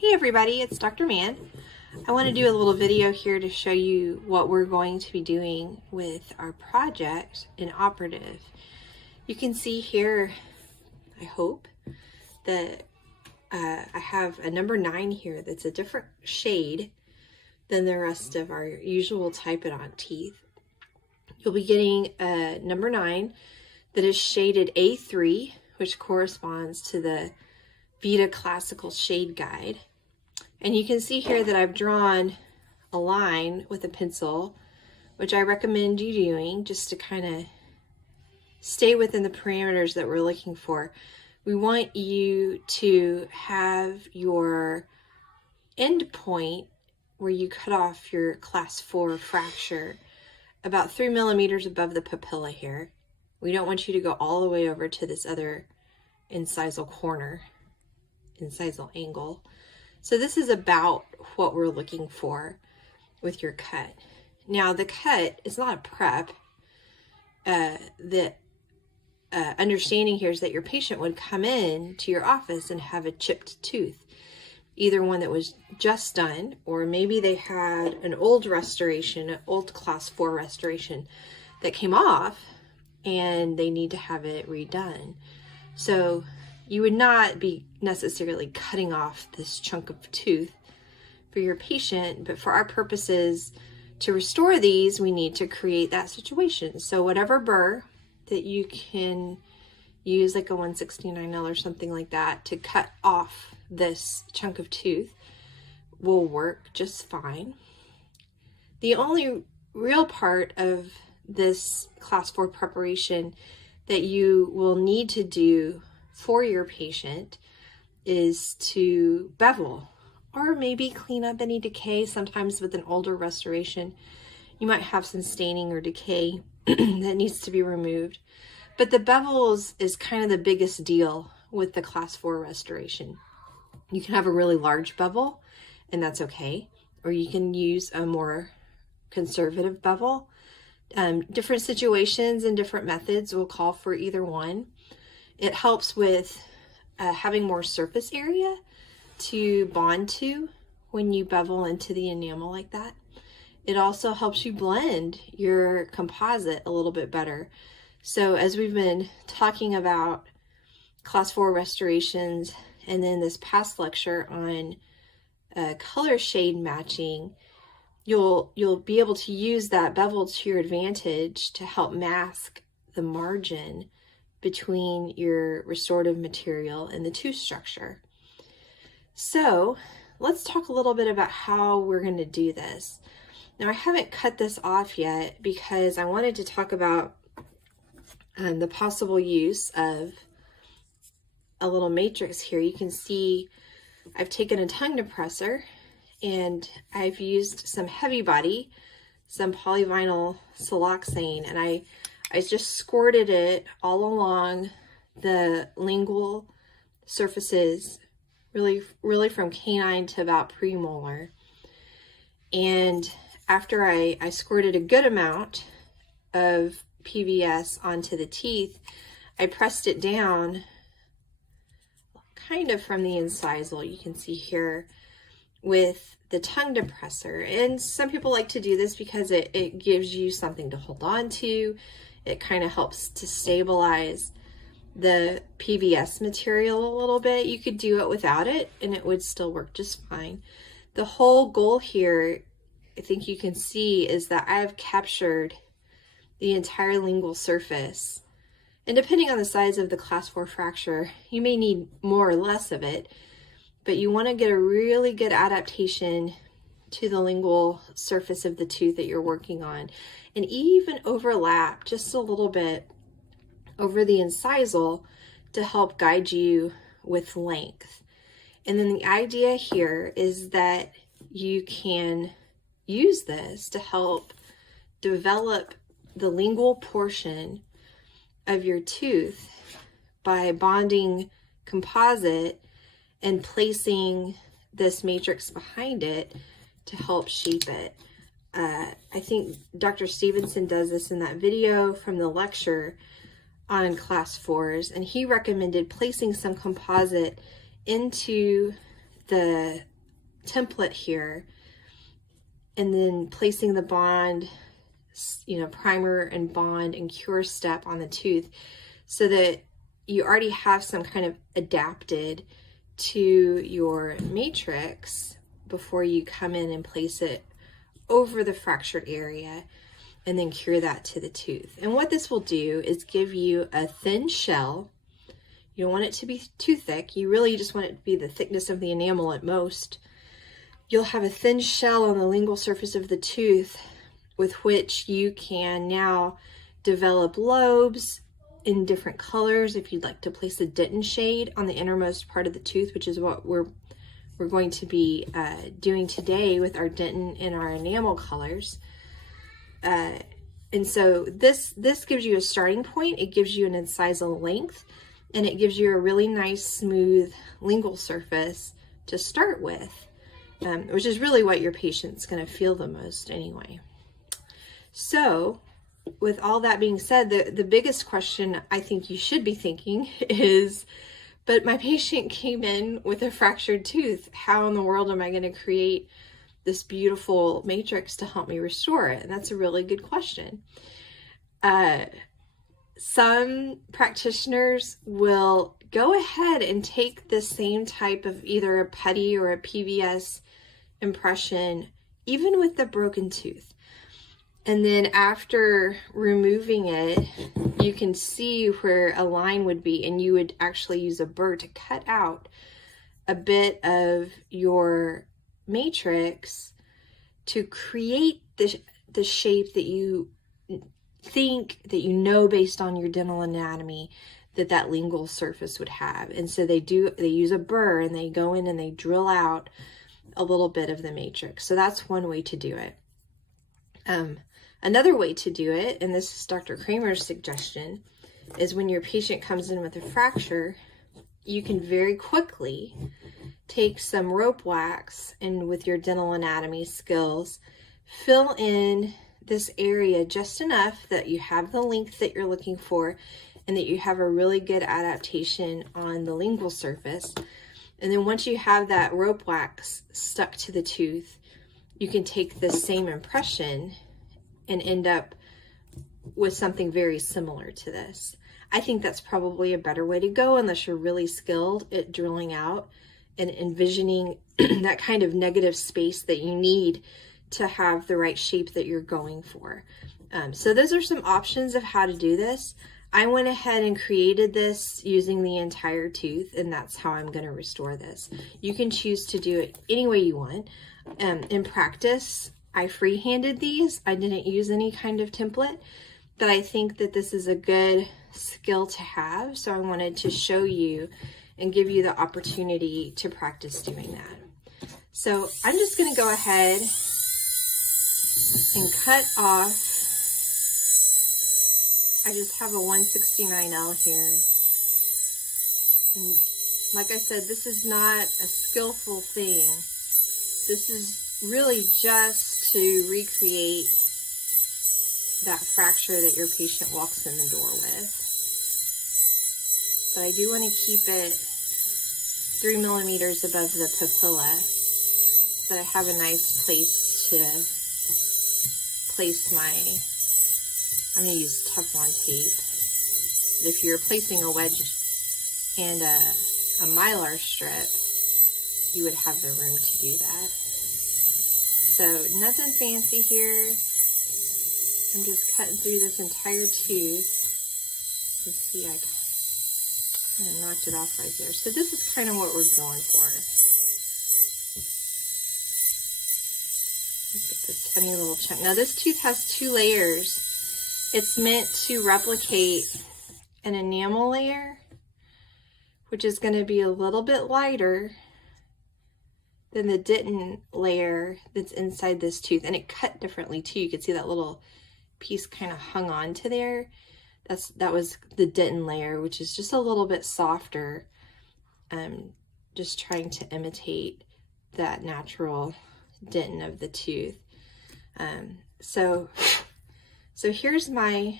Hey everybody, it's Dr. Mann. I want to do a little video here to show you what we're going to be doing with our project in Operative. You can see here, I hope, that I have a number 9 here that's a different shade than the rest of our usual Type-It-On teeth. You'll be getting a number 9 that is shaded A3, which corresponds to the Vita Classical Shade Guide. And you can see here that I've drawn a line with a pencil, which I recommend you doing just to kind of stay within the parameters that we're looking for. We want you to have your end point where you cut off your class 4 fracture about 3 millimeters above the papilla here. We don't want you to go all the way over to this other incisal corner, incisal angle. So this is about what we're looking for with your cut. Now the cut is not a prep. The understanding here is that your patient would come in to your office and have a chipped tooth, either one that was just done, or maybe they had an old restoration, an old class 4 restoration that came off and they need to have it redone. So you would not be necessarily cutting off this chunk of tooth for your patient, but for our purposes to restore these, we need to create that situation. So whatever burr that you can use, like a 169L or something like that, to cut off this chunk of tooth will work just fine. The only real part of this class 4 preparation that you will need to do for your patient is to bevel or maybe clean up any decay. Sometimes with an older restoration, you might have some staining or decay that needs to be removed. But the bevels is kind of the biggest deal with the class 4 restoration. You can have a really large bevel and that's okay, or you can use a more conservative bevel. Different situations and different methods will call for either one. It helps with having more surface area to bond to when you bevel into the enamel like that. It also helps you blend your composite a little bit better. So as we've been talking about class 4 restorations and then this past lecture on color shade matching, you'll be able to use that bevel to your advantage to help mask the margin between your restorative material and the tooth structure. So let's talk a little bit about how we're going to do this. Now I haven't cut this off yet because I wanted to talk about the possible use of a little matrix here. You can see I've taken a tongue depressor and I've used some heavy body, some polyvinyl siloxane, and I just squirted it all along the lingual surfaces, really from canine to about premolar. And after I squirted a good amount of PVS onto the teeth, I pressed it down kind of from the incisal, you can see here, with the tongue depressor. And some people like to do this because it gives you something to hold on to. It kind of helps to stabilize the PVS material a little bit. You could do it without it and it would still work just fine. The whole goal here, I think you can see, is that I've captured the entire lingual surface. And depending on the size of the class 4 fracture, you may need more or less of it, but you want to get a really good adaptation to the lingual surface of the tooth that you're working on, and even overlap just a little bit over the incisal to help guide you with length. And then the idea here is that you can use this to help develop the lingual portion of your tooth by bonding composite and placing this matrix behind it to help shape it. I think Dr. Stevenson does this in that video from the lecture on class 4s, and he recommended placing some composite into the template here, and then placing the bond, primer and bond and cure step on the tooth, so that you already have some kind of adapted to your matrix before you come in and place it over the fractured area and then cure that to the tooth. And what this will do is give you a thin shell. You don't want it to be too thick. You really just want it to be the thickness of the enamel at most. You'll have a thin shell on the lingual surface of the tooth with which you can now develop lobes in different colors. If you'd like to place a dentin shade on the innermost part of the tooth, which is what we're going to be doing today with our dentin and our enamel colors. And so this gives you a starting point. It gives you an incisal length, and it gives you a really nice smooth lingual surface to start with, which is really what your patient's going to feel the most anyway. So with all that being said, the biggest question I think you should be thinking is, but my patient came in with a fractured tooth. How in the world am I going to create this beautiful matrix to help me restore it? And that's a really good question. Some practitioners will go ahead and take the same type of either a putty or a PVS impression, even with the broken tooth. And then after removing it, you can see where a line would be, and you would actually use a burr to cut out a bit of your matrix to create the shape that you think, that you know based on your dental anatomy that lingual surface would have. And so they use a burr, and they go in and they drill out a little bit of the matrix. So that's one way to do it. Another way to do it, and this is Dr. Kramer's suggestion, is when your patient comes in with a fracture, you can very quickly take some rope wax and with your dental anatomy skills, fill in this area just enough that you have the length that you're looking for and that you have a really good adaptation on the lingual surface. And then once you have that rope wax stuck to the tooth, you can take the same impression and end up with something very similar to this. I think that's probably a better way to go unless you're really skilled at drilling out and envisioning that kind of negative space that you need to have the right shape that you're going for. So those are some options of how to do this. I went ahead and created this using the entire tooth, and that's how I'm going to restore this. You can choose to do it any way you want. In practice, I freehanded these. I didn't use any kind of template, but I think that this is a good skill to have. So I wanted to show you and give you the opportunity to practice doing that. So I'm just going to go ahead and cut off. I just have a 169L here. And like I said, this is not a skillful thing. This is really just to recreate that fracture that your patient walks in the door with. But I do want to keep it 3 millimeters above the papilla so I have a nice place to place my, I'm going to use Teflon tape. But if you're placing a wedge and a mylar strip, you would have the room to do that. So nothing fancy here. I'm just cutting through this entire tooth. You can see I kind of knocked it off right there. So this is kind of what we're going for. Look at this tiny little chunk. Now this tooth has 2 layers. It's meant to replicate an enamel layer, which is going to be a little bit lighter than the dentin layer that's inside this tooth. And it cut differently too. You can see that little piece kind of hung on to there. That was the dentin layer, which is just a little bit softer. Just trying to imitate that natural dentin of the tooth. So here's my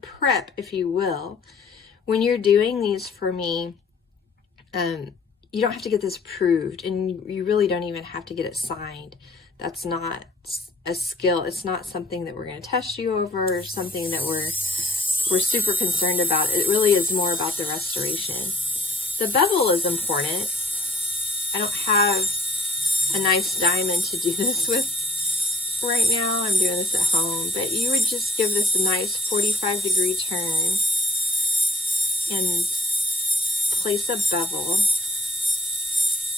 prep, if you will. When you're doing these for me, you don't have to get this approved, and you really don't even have to get it signed. That's not a skill. It's not something that we're going to test you over, or something that we're super concerned about. It really is more about the restoration. The bevel is important. I don't have a nice diamond to do this with right now. I'm doing this at home, but you would just give this a nice 45-degree turn and place a bevel.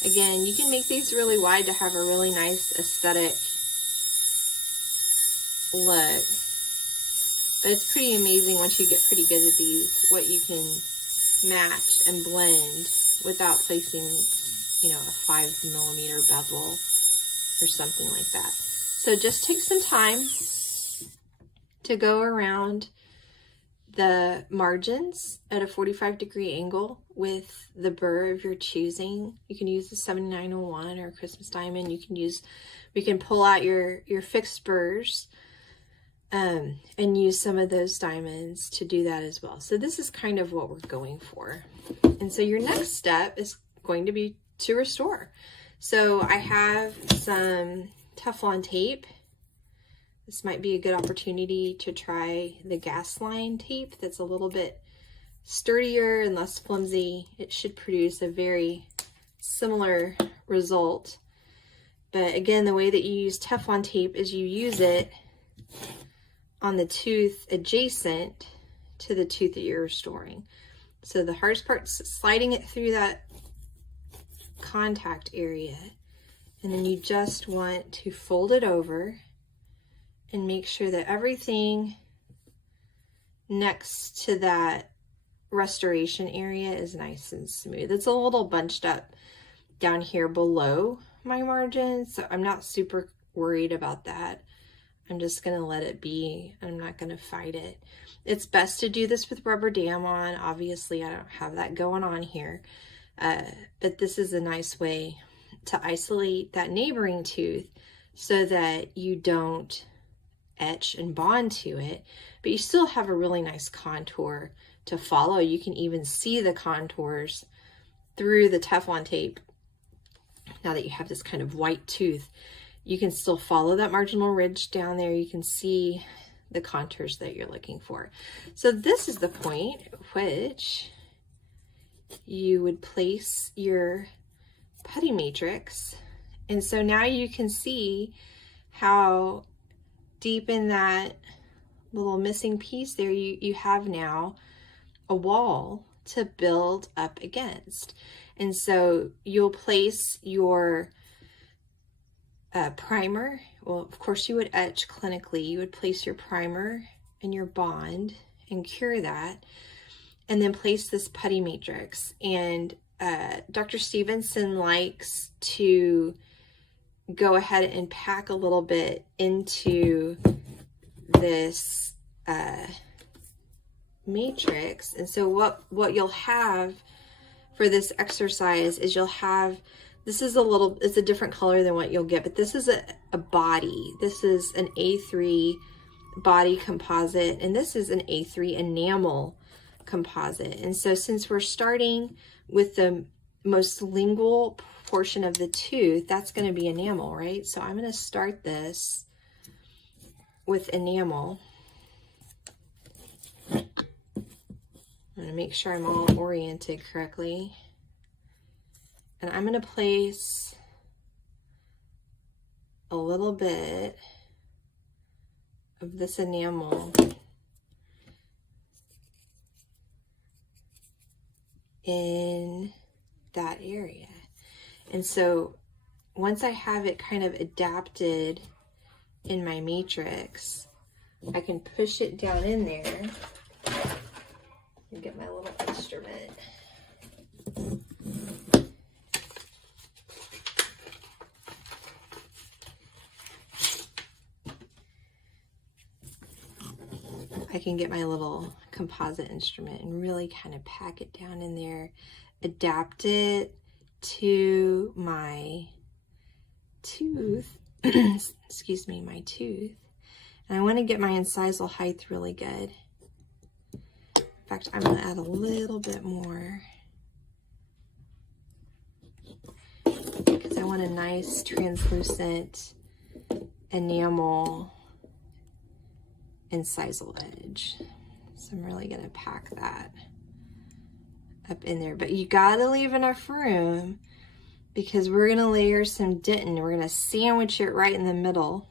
Again, you can make these really wide to have a really nice aesthetic look, but it's pretty amazing once you get pretty good at these, what you can match and blend without placing, you know, a 5mm bevel or something like that. So just take some time to go around the margins at a 45-degree angle with the burr of your choosing. You can use the 7901 or a Christmas diamond. We can pull out your fixed burrs and use some of those diamonds to do that as well. So this is kind of what we're going for. And so your next step is going to be to restore. So I have some Teflon tape. This might be a good opportunity to try the gas line tape that's a little bit sturdier and less flimsy. It should produce a very similar result. But again, the way that you use Teflon tape is you use it on the tooth adjacent to the tooth that you're restoring. So the hardest part is sliding it through that contact area, and then you just want to fold it over and make sure that everything next to that restoration area is nice and smooth. It's a little bunched up down here below my margin, so I'm not super worried about that. I'm just gonna let it be. I'm not gonna fight it. It's best to do this with rubber dam on. Obviously, I don't have that going on here, but this is a nice way to isolate that neighboring tooth so that you don't etch and bond to it, but you still have a really nice contour to follow. You can even see the contours through the Teflon tape. Now that you have this kind of white tooth, you can still follow that marginal ridge down there. You can see the contours that you're looking for. So this is the point at which you would place your putty matrix. And so now you can see how deep in that little missing piece there, you have now a wall to build up against. And so you'll place your primer. Well, of course you would etch clinically. You would place your primer and your bond and cure that, and then place this putty matrix. And Dr. Stevenson likes to go ahead and pack a little bit into this matrix. And so what you'll have for this exercise is you'll have, this is it's a different color than what you'll get, but this is a body. This is an A3 body composite, and this is an A3 enamel composite. And so since we're starting with the most lingual portion of the tooth, that's going to be enamel, right? So I'm going to start this with enamel. I'm going to make sure I'm all oriented correctly. And I'm going to place a little bit of this enamel in that area. And so once I have it kind of adapted in my matrix, I can push it down in there and get my little instrument. I can get my little composite instrument and really kind of pack it down in there, adapt it to my tooth, excuse me, my tooth. And I want to get my incisal height really good. In fact, I'm going to add a little bit more nice translucent enamel incisal edge. So I'm really gonna pack that up in there, but you gotta leave enough room because we're gonna layer some dentin. We're gonna sandwich it right in the middle.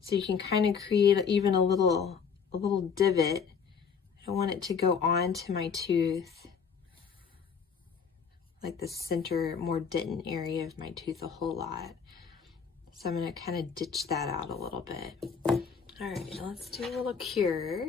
So you can kind of create even a little divot. I don't want it to go onto my tooth, like the center, more dentin area of my tooth a whole lot. So I'm gonna kind of ditch that out a little bit. All right, let's do a little cure.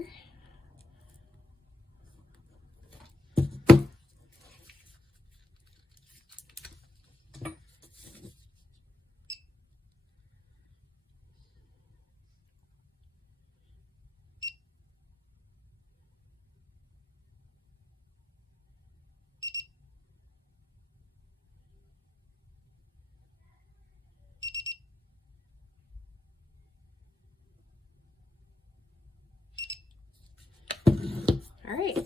All right,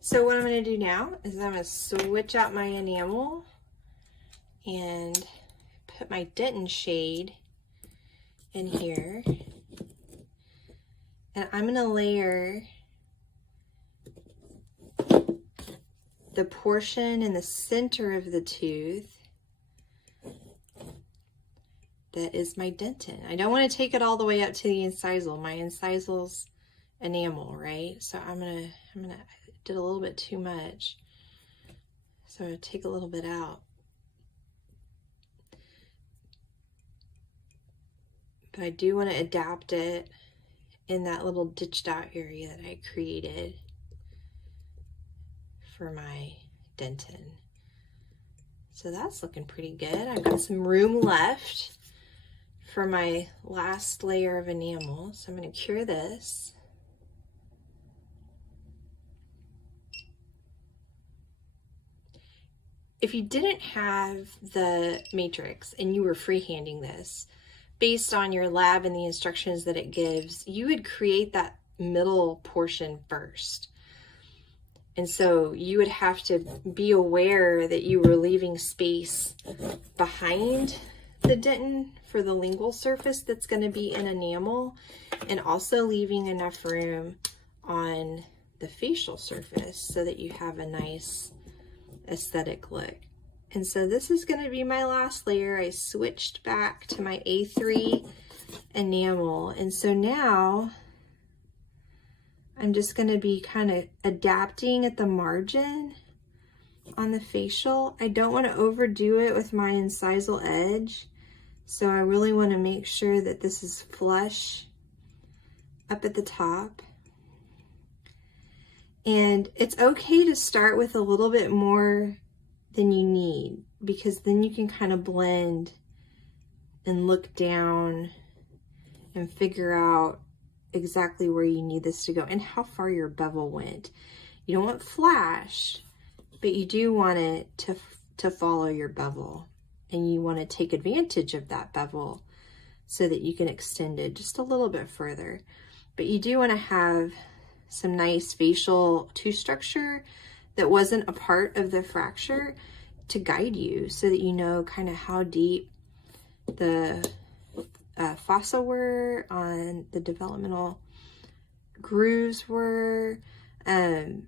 so what I'm going to do now is I'm going to switch out my enamel and put my dentin shade in here. And I'm going to layer the portion in the center of the tooth that is my dentin. I don't want to take it all the way up to the incisal. My incisal's enamel, right? So I did a little bit too much. So I'm gonna take a little bit out. But I do want to adapt it in that little ditched out area that I created for my dentin. So that's looking pretty good. I've got some room left for my last layer of enamel. So I'm going to cure this. If you didn't have the matrix and you were freehanding this, based on your lab and the instructions that it gives, you would create that middle portion first. And so you would have to be aware that you were leaving space behind the dentin for the lingual surface that's going to be in enamel, and also leaving enough room on the facial surface so that you have a nice aesthetic look. And so this is going to be my last layer. I switched back to my A3 enamel, and so now I'm just going to be kind of adapting at the margin on the facial. I don't want to overdo it with my incisal edge, so I really want to make sure that this is flush up at the top. And it's okay to start with a little bit more than you need, because then you can kind of blend and look down and figure out exactly where you need this to go and how far your bevel went. You don't want flash, but you do want it to follow your bevel, and you want to take advantage of that bevel so that you can extend it just a little bit further. But you do want to have some nice facial tooth structure that wasn't a part of the fracture to guide you, so that you know kind of how deep the fossa were on the developmental grooves were, and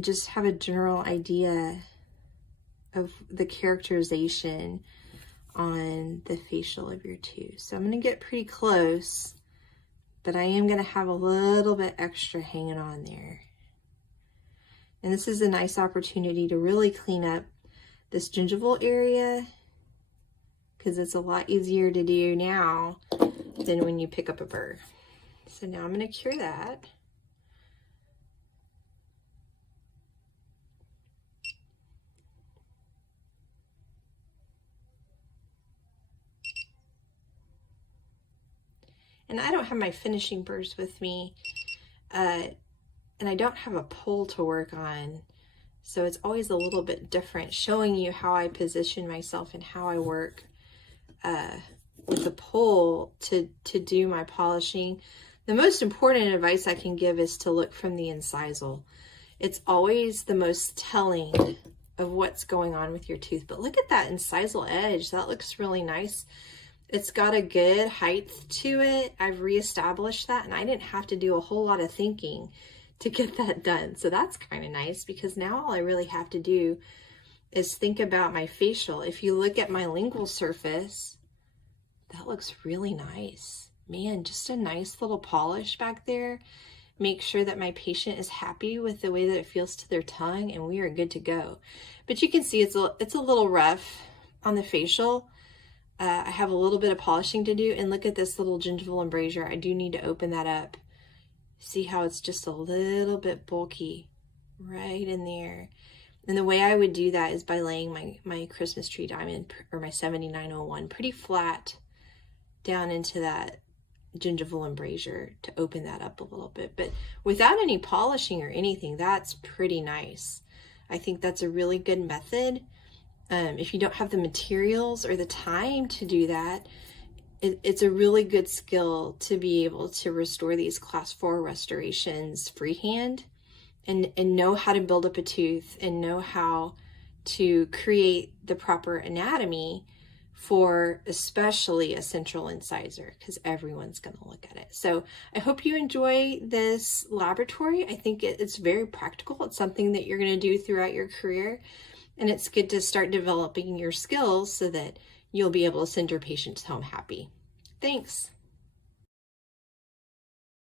just have a general idea of the characterization on the facial of your tooth. So I'm going to get pretty close, but I am going to have a little bit extra hanging on there. And this is a nice opportunity to really clean up this gingival area, because it's a lot easier to do now than when you pick up a burr. So now I'm going to cure that. And I don't have my finishing burrs with me, and I don't have a pole to work on, so it's always a little bit different, showing you how I position myself and how I work with the pole to do my polishing. The most important advice I can give is to look from the incisal. It's always the most telling of what's going on with your tooth. But look at that incisal edge. That looks really nice. It's got a good height to it. I've reestablished that, and I didn't have to do a whole lot of thinking to get that done. So that's kind of nice, because now all I really have to do is think about my facial. If you look at my lingual surface, that looks really nice. Man, just a nice little polish back there. Make sure that my patient is happy with the way that it feels to their tongue, and we are good to go. But you can see it's a little rough on the facial. I have a little bit of polishing to do, and look at this little gingival embrasure. I do need to open that up. See how it's just a little bit bulky right in there. And the way I would do that is by laying my Christmas tree diamond, or my 7901, pretty flat down into that gingival embrasure to open that up a little bit. But without any polishing or anything, that's pretty nice. I think that's a really good method. If you don't have the materials or the time to do that, it's a really good skill to be able to restore these class 4 restorations freehand, and know how to build up a tooth, and know how to create the proper anatomy for especially a central incisor, because everyone's going to look at it. So I hope you enjoy this laboratory. I think it's very practical. It's something that you're going to do throughout your career, and it's good to start developing your skills so that you'll be able to send your patients home happy. Thanks.